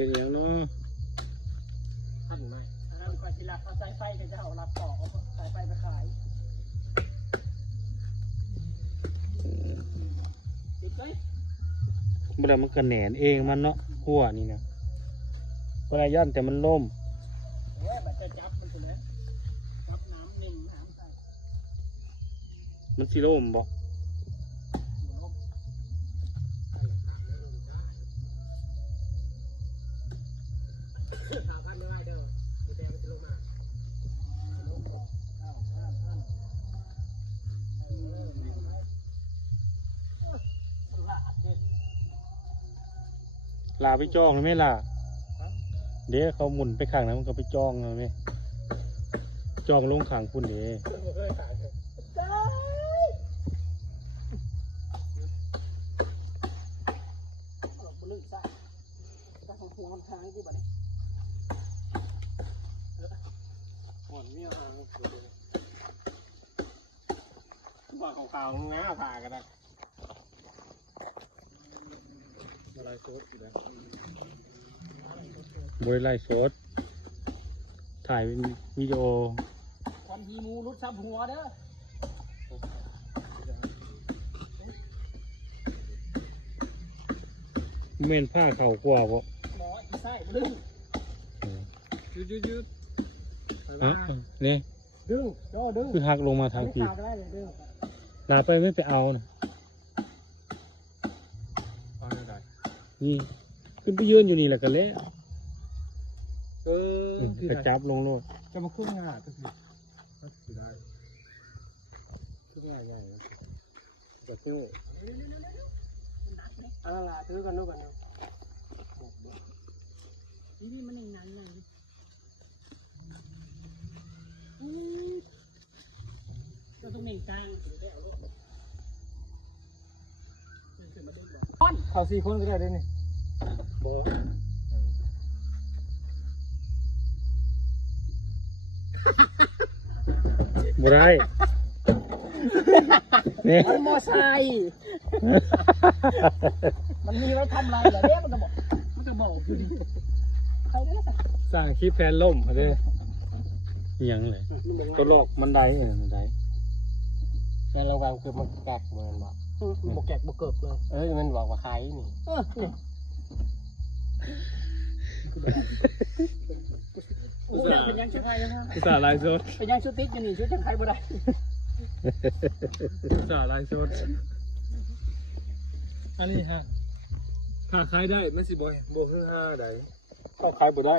เป็นอย่างเนาะท่านไหมท่านก่อนที่รับเอาสายไฟก็จะเอารับต่อเอาสายไฟไปขายติดเลยบ่ได้มันก็แหนนเองมันเนาะหัวนี่นะบ่ได้ย่านแต่มันล่มแบบจะจับมันเลยจับน้ำหนึ่งน้ำใส่มันสิล่มบ่ข่าวพันไม่ได้เด้อมีแต่มันจะลงมาลาไปจองเลยไหมล่ะเดี๋ยวเขาหมุนไปข้างนั้นมันก็ไปจองเลยไหมจองลงข้างพุ่นเด้บอกขาวๆนะผ่ากันนะอะไรโซดอยู่แล้วบริไลฟ์สดถ่ายเป็นวิดีโอความทีมูรุดซับหัวเด้อเมนผ้าเข่ากว่าบ่หมออีไส้ดึงยืดเนี่ยดึงดึงคือหักลงมาทางทีลาไปไม่ไปเอานะนี่ขึ้นไปยืนอยู่นี่แหละกันแล้วไปจับลงโลกจะมาขึ้นงาก็คือได้ขึ้นง่ายใหญ่จะเที่ยวอะไรล่ะถือกันนู่นกันนี่มันอย่างนั้นเลยก็ต้องเน่งกลางเขา4 คนก็ได้ด้วยนี่โบบ่ได้เนี่ยมันมอไซค์มันมีไว้ทำอะไรเหรอเนี่ยมันก็บอกอยู่ดีใครได้สักสร้างคลิปแฟนล่มเขาได้ยังเลยตัวโลกมันได้มันได้แต่ระวังคือมันแกกเหมือนบอกบกแกกบกเกิบเลยมันบอกว่าใครนี่เป็นยังชุดไทยนะครับภาษาลายโซดเป็นยังชุดติ๊กอยู่นี่ชุดจังไทยบ่ได้ภาษาลายโซดอันนี้ฮะถ้าขายได้มันสิบ่คือได้ถ้าขายบ่ได้